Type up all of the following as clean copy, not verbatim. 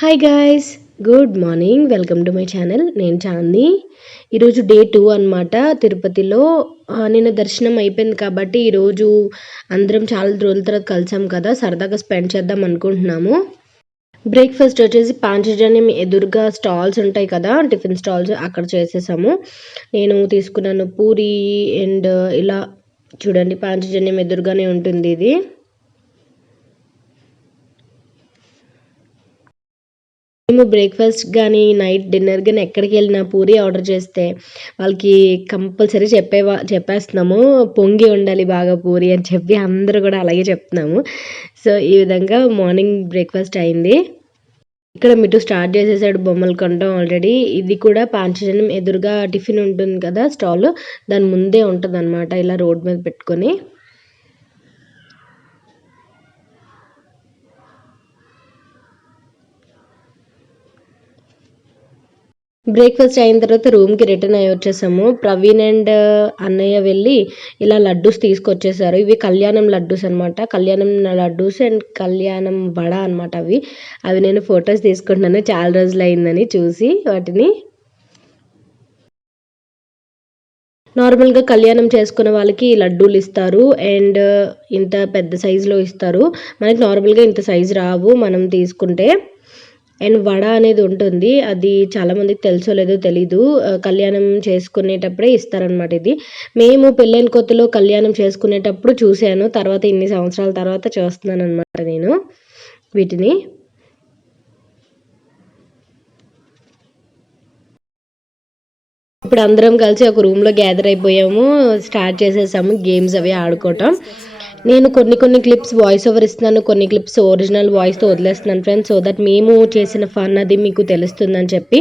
Hi guys, good morning. Welcome to my channel. నేను చాంది. ఈరోజు day 2 అనమాట. తిరుపతిలో నిన్న దర్శనం అయిపోయింది కాబట్టి ఈరోజు అందరం చాలా రోజుల తర్వాత కలిసాం కదా, సరదాగా స్పెండ్ చేద్దాం అనుకుంటున్నాము. బ్రేక్ఫాస్ట్ వచ్చేసి పాంచజన్యం ఎదురుగా స్టాల్స్ ఉంటాయి కదా, టిఫిన్ స్టాల్స్, అక్కడ చేసేసాము. నేను తీసుకున్నాను పూరి అండ్ ఇలా చూడండి, పాంచజన్యం ఎదురుగానే ఉంటుంది ఇది. మేము బ్రేక్ఫాస్ట్ కానీ నైట్ డిన్నర్ కానీ ఎక్కడికి వెళ్ళినా పూరి ఆర్డర్ చేస్తే వాళ్ళకి కంపల్సరీ చెప్పేస్తున్నాము, పొంగి ఉండాలి బాగా పూరి అని చెప్పి అందరూ కూడా అలాగే చెప్తున్నాము. సో ఈ విధంగా మార్నింగ్ బ్రేక్ఫాస్ట్ అయింది. ఇక్కడ మిట్టు స్టార్ట్ చేసేసాడు బొమ్మలు కొనడం ఆల్రెడీ. ఇది కూడా పాంచజన్యం ఎదురుగా టిఫిన్ ఉంటుంది కదా స్టాల్, దాని ముందే ఉంటుంది అనమాట, ఇలా రోడ్ మీద పెట్టుకొని. బ్రేక్ఫాస్ట్ అయిన తర్వాత రూమ్కి రిటర్న్ అయ్యి వచ్చేసాము. ప్రవీణ్ అండ్ అన్నయ్య వెళ్ళి ఇలా లడ్డూస్ తీసుకొచ్చేసారు. ఇవి కళ్యాణం లడ్డూస్ అనమాట. కళ్యాణం లడ్డూస్ అండ్ కళ్యాణం వడ అనమాట. అవి నేను ఫొటోస్ తీసుకుంటున్నాను, చాలా రోజులు అయిందని చూసి వాటిని. నార్మల్గా కళ్యాణం చేసుకున్న వాళ్ళకి లడ్డూలు ఇస్తారు అండ్ ఇంత పెద్ద సైజులో ఇస్తారు. మనకి నార్మల్గా ఇంత సైజు రావు మనం తీసుకుంటే. అండ్ వడ అనేది ఉంటుంది, అది చాలామందికి తెలుసో లేదో తెలీదు. కళ్యాణం చేసుకునేటప్పుడే ఇస్తారనమాట ఇది. మేము పెళ్ళైన కొత్తలో కళ్యాణం చేసుకునేటప్పుడు చూశాను, తర్వాత ఇన్ని సంవత్సరాల తర్వాత చూస్తున్నాను అనమాట నేను వీటిని. ఇప్పుడు అందరం కలిసి ఒక రూమ్లో గ్యాదర్ అయిపోయాము, స్టార్ట్ చేసేసాము గేమ్స్ అవి ఆడుకోవటం. నేను కొన్ని క్లిప్స్ వాయిస్ ఓవర్ ఇస్తున్నాను, కొన్ని క్లిప్స్ ఒరిజినల్ వాయిస్తో వదిలేస్తున్నాను ఫ్రెండ్స్, సో దట్ మేము చేసిన ఫన్ అది మీకు తెలుస్తుందని చెప్పి.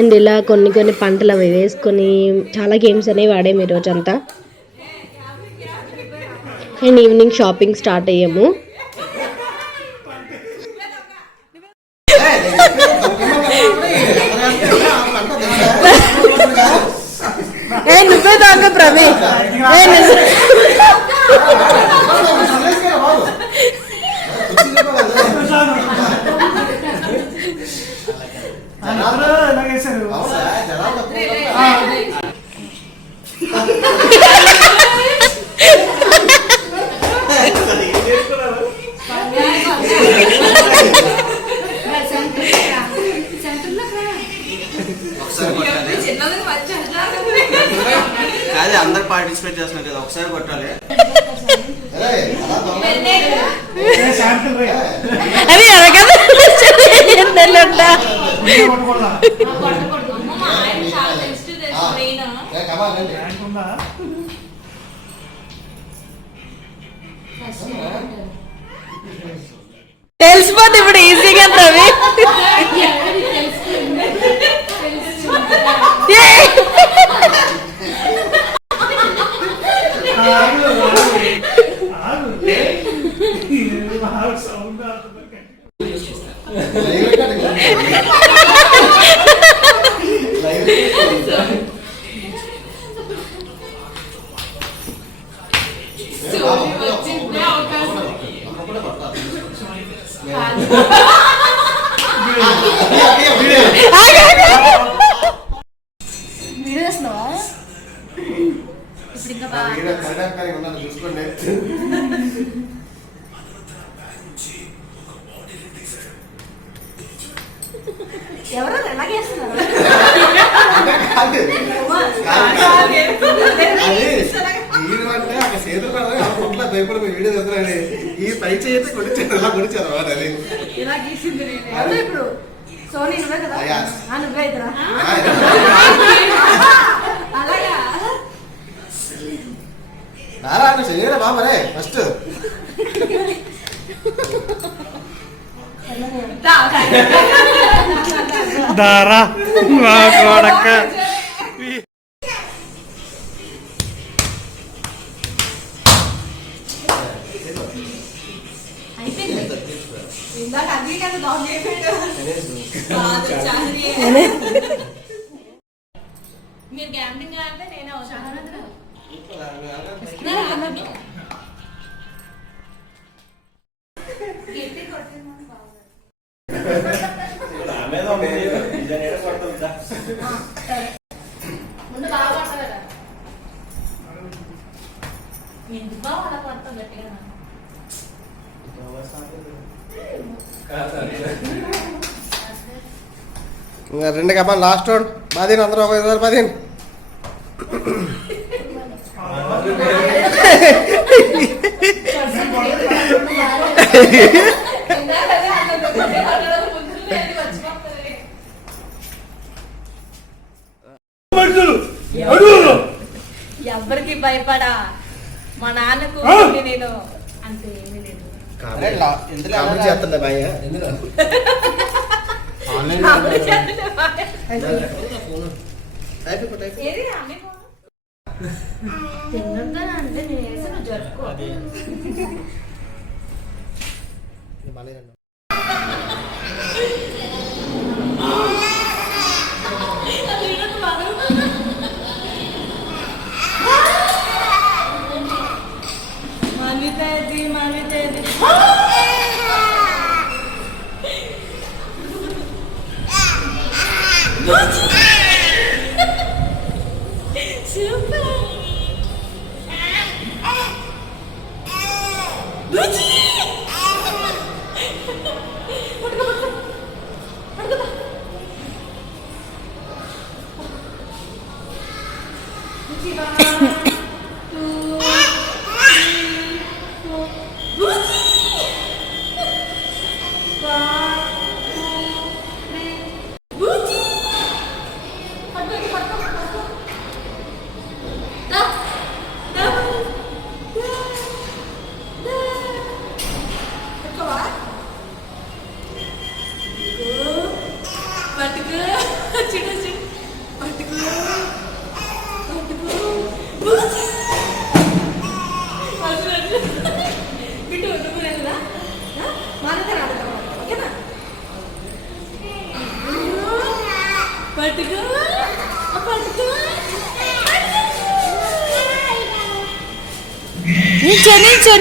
అండ్ ఇలా కొన్ని పంటలు అవి వేసుకొని చాలా గేమ్స్ అనేవి ఆడాము ఈరోజంతా. అండ్ ఈవినింగ్ షాపింగ్ స్టార్ట్ అయ్యాము. నువ్వే దాకా ప్రవీ అదే అందరు పార్టిసిపేట్ చేస్తున్నారు కదా, ఒకసారి కొట్టాలి. తెలిసిపోతే ఇప్పుడు ఈజీగా ప్రవీ. ఎవరో ఎలాగేస్తున్నారు వీడియో తెస్తున్నాడు. ఈ పై చేతి కొట్టించారు, అలా కొట్టించారు అది ఇలా గీసింది. ఇప్పుడు సోనీ నువ్వే కదా, నువ్వే ఇద్దరా అలాగా నారాయణ చెయ్యరా బాబరే ఫస్ట్ దారా మా కొడక. మీరు గ్యాంబ్లింగ్ అంటే నేనే ముందు బాగా పడతావు కదా ఎందుకు బాగా అలా పడతావు గట్టిగా రెండు కప్ప లాస్ట్ రోడ్ 15 అందరూ 15 ఎవరికి భయపడా మా నాన్నకు నేను అంతే ఏమీ లేదు చేస్తుండే బాయ్ ఏది అమ్మే తిన్నదా అంటే నేను వేసిన జరుపుకో మానితేది సూపర్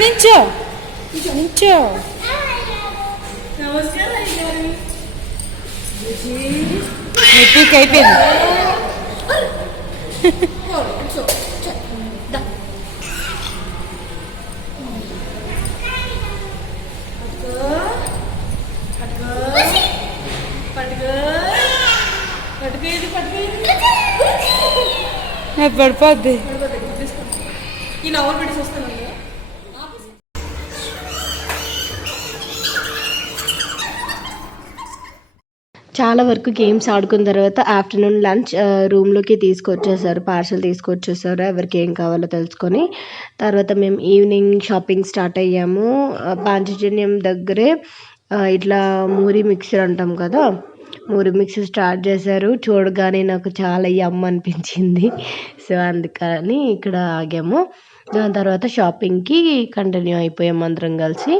నించో నమస్కారం అయ్యారు పీక్ అయిపోయింది. పడిపోద్ది. ఈ నవ్వులు పెట్టి చూస్తాను. చాలా వరకు గేమ్స్ ఆడుకున్న తర్వాత ఆఫ్టర్నూన్ లంచ్ రూమ్లోకి తీసుకొచ్చేసారు, పార్సల్ తీసుకొచ్చేసారు ఎవరికి ఏం కావాలో తెలుసుకొని. తర్వాత మేము ఈవినింగ్ షాపింగ్ స్టార్ట్ అయ్యాము. పాంచజన్యం దగ్గరే ఇట్లా మూరి మిక్సర్ అంటాం కదా, మూరి మిక్సర్ స్టార్ట్ చేశారు. చూడగానే నాకు చాలా యమ్ అనిపించింది. సో అందుకని ఇక్కడ ఆగాము. దాని తర్వాత షాపింగ్కి కంటిన్యూ అయిపోయాము అందరం కలిసి.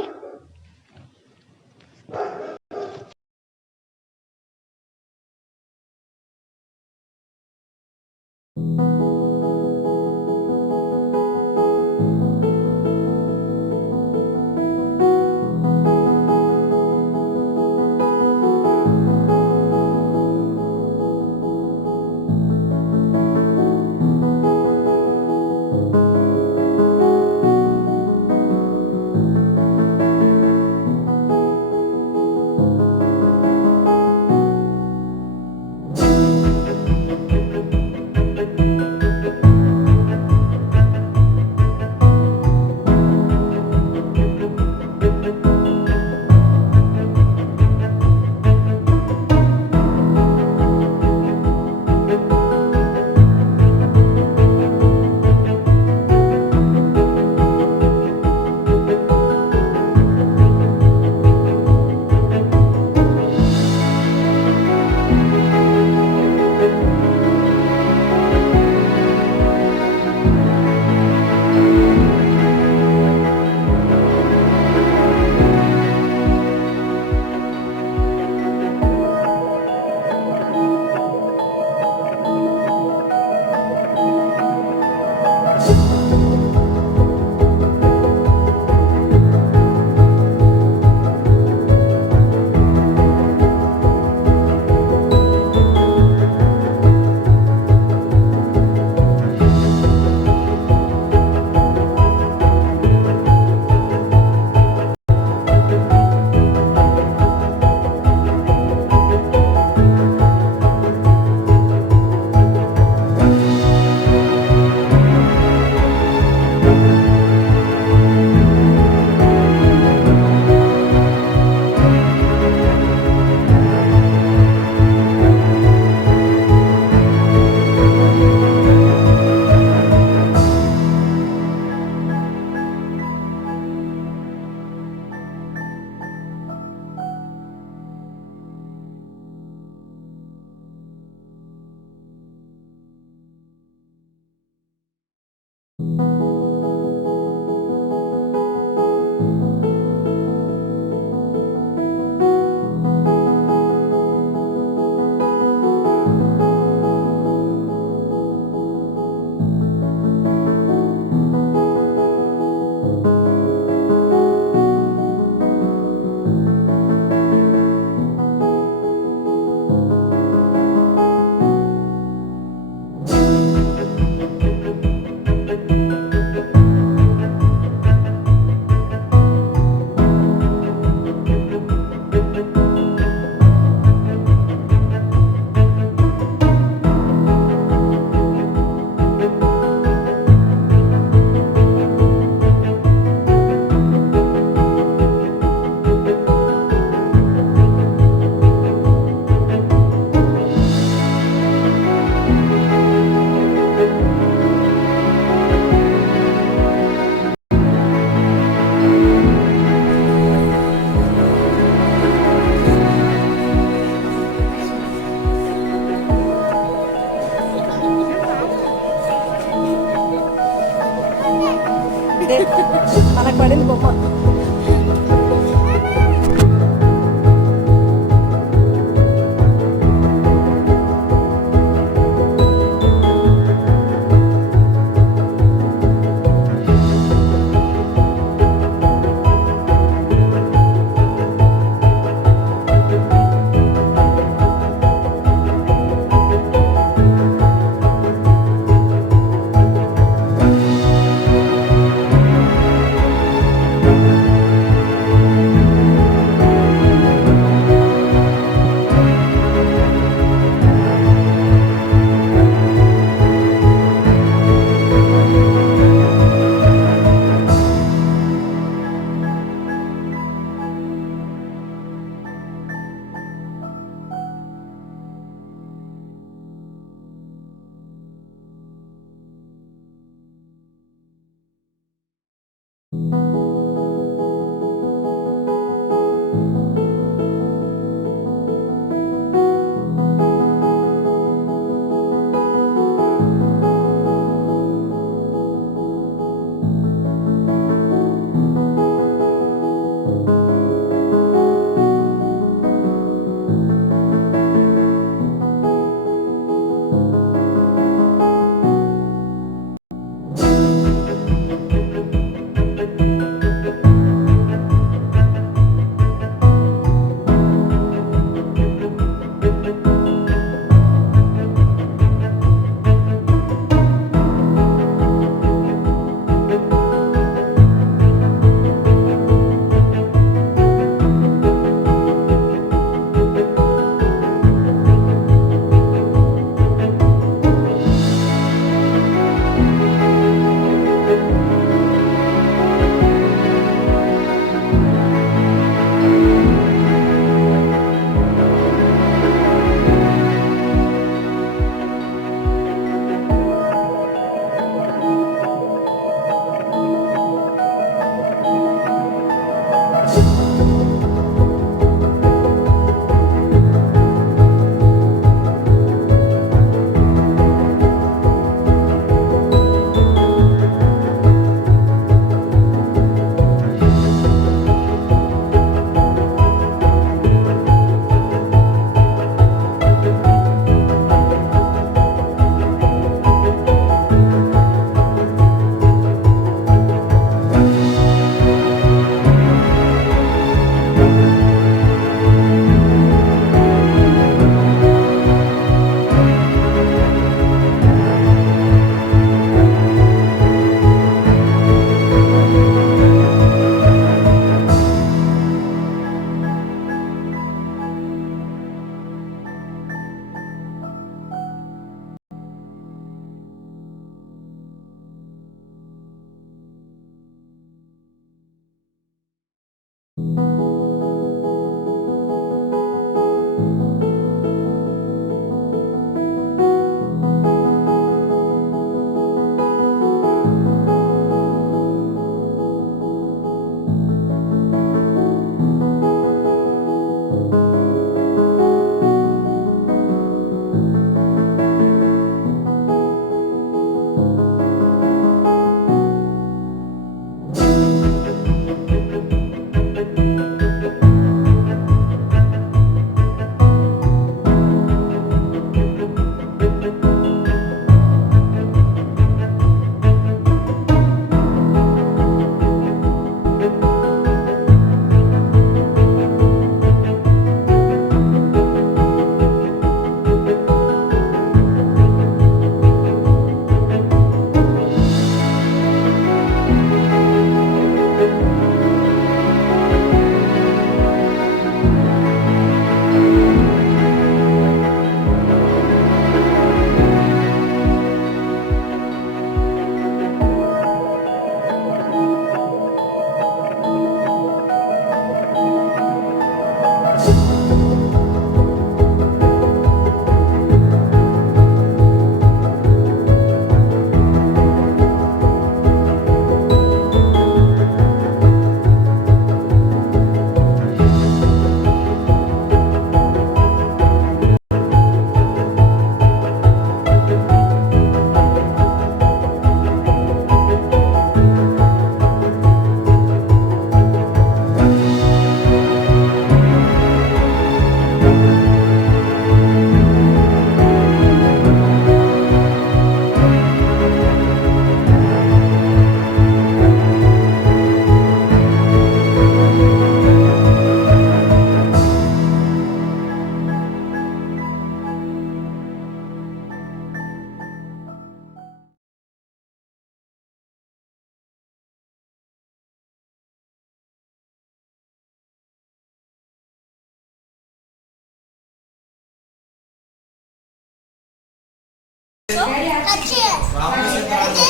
రాముడు సీత ఆడతాం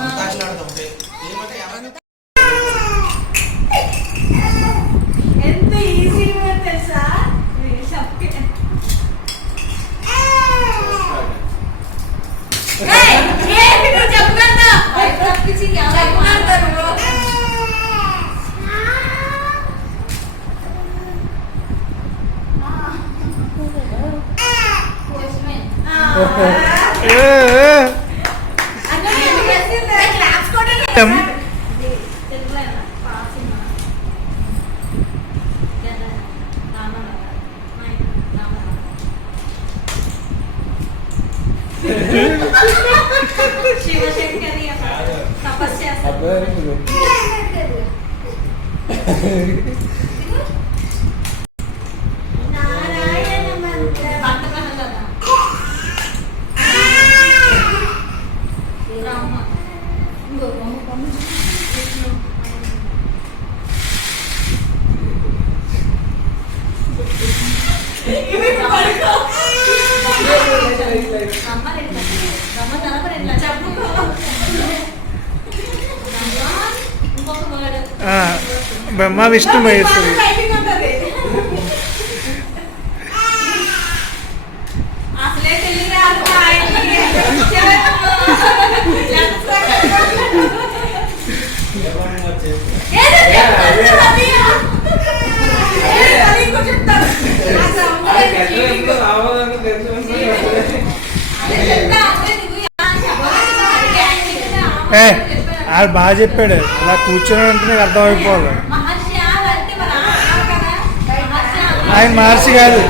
అంతాక్షరి ఆడతాం ఏమంటే ఎంత ఈజీగా తెలుసా శివశంకరి తపస్సు చేస్తారు. బ్రహ్మ విష్ణు మహేశ్వరి. అసలే ఆడు బాగా చెప్పాడు, అలా కూర్చొని అంటే నీకు అర్థమైపోవాలి. ఆయన మహర్షి కాదు.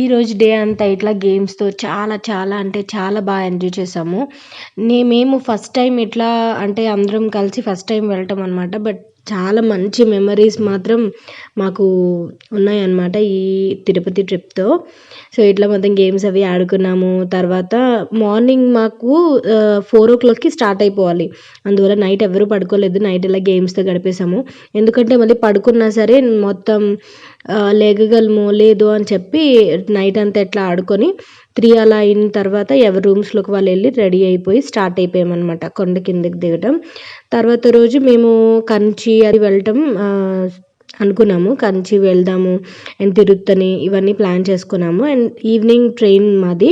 ఈరోజు డే అంతా ఇట్లా గేమ్స్తో చాలా అంటే చాలా బాగా ఎంజాయ్ చేసాము. మేము ఫస్ట్ టైం ఇట్లా అంటే అందరం కలిసి ఫస్ట్ టైం వెళ్ళటం అనమాట. బట్ చాలా మంచి మెమరీస్ మాత్రం మాకు ఉన్నాయన్నమాట ఈ తిరుపతి ట్రిప్తో. సో ఇట్లా మొత్తం గేమ్స్ అవి ఆడుకున్నాము. తర్వాత మార్నింగ్ మాకు 4 o'clockకి స్టార్ట్ అయిపోవాలి. అందువల్ల నైట్ ఎవరు పడుకోలేదు. నైట్ ఇలా గేమ్స్తో గడిపేసాము. ఎందుకంటే మళ్ళీ పడుకున్నా సరే మొత్తం లేగగలము లేదు అని చెప్పి నైట్ అంతా ఎట్లా ఆడుకొని 3 అలా అయిన తర్వాత ఎవరి రూమ్స్లోకి వాళ్ళు వెళ్ళి రెడీ అయిపోయి స్టార్ట్ అయిపోయామన్నమాట కొండ కిందకి దిగటం. తర్వాత రోజు మేము కంచి అది వెళ్ళటం అనుకున్నాము. కంచి వెళ్దాము అండ్ తిరుత్తని ఇవన్నీ ప్లాన్ చేసుకున్నాము. అండ్ ఈవినింగ్ ట్రైన్ మాది.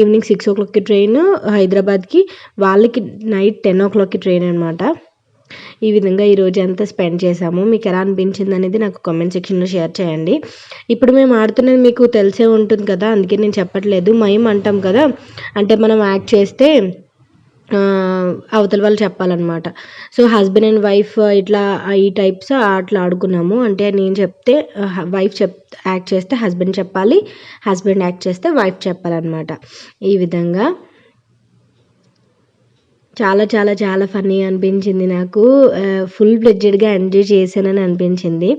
ఈవినింగ్ 6 o'clockకి ట్రైన్ హైదరాబాద్కి. వాళ్ళకి నైట్ 10 o'clockకి ట్రైన్ అనమాట. ఈ విధంగా ఈరోజు అంతా స్పెండ్ చేసాము. మీకు ఎలా అనిపించింది అనేది నాకు కామెంట్ సెక్షన్లో షేర్ చేయండి. ఇప్పుడు మేము ఆడుతున్నది మీకు తెలిసే ఉంటుంది కదా, అందుకే నేను చెప్పట్లేదు. మైమ్ అంటాం కదా, అంటే మనం యాక్ట్ చేస్తే అవతల వాళ్ళు చెప్పాలన్నమాట. సో హస్బెండ్ అండ్ వైఫ్ ఇట్లా ఈ టైప్స్ అట్లా ఆడుకున్నాము. అంటే నేను చెప్తే వైఫ్ యాక్ట్ చేస్తే హస్బెండ్ చెప్పాలి, హస్బెండ్ యాక్ట్ చేస్తే వైఫ్ చెప్పాలన్నమాట. ఈ విధంగా చాలా చాలా చాలా ఫన్నీ అనిపించింది నాకు. ఫుల్ ఫ్లెడ్జెడ్గా ఎంజాయ్ చేశానని అనిపించింది.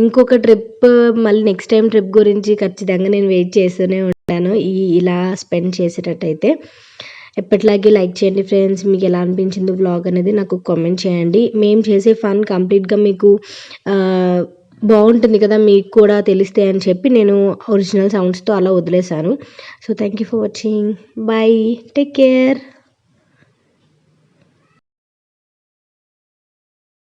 ఇంకొక ట్రిప్ మళ్ళీ నెక్స్ట్ టైం ట్రిప్ గురించి ఖచ్చితంగా నేను వెయిట్ చేస్తూనే ఉంటాను ఇలా స్పెండ్ చేసేటట్టయితే. ఎప్పటిలాగే లైక్ చేయండి ఫ్రెండ్స్. మీకు ఎలా అనిపించింది వ్లాగ్ అనేది నాకు కామెంట్ చేయండి. మేము చేసే ఫన్ కంప్లీట్గా మీకు బాగుంటుంది కదా, మీకు కూడా తెలిస్తే అని చెప్పి నేను ఒరిజినల్ సౌండ్స్తో అలా వదిలేశాను. So thank you for watching. Bye, take care.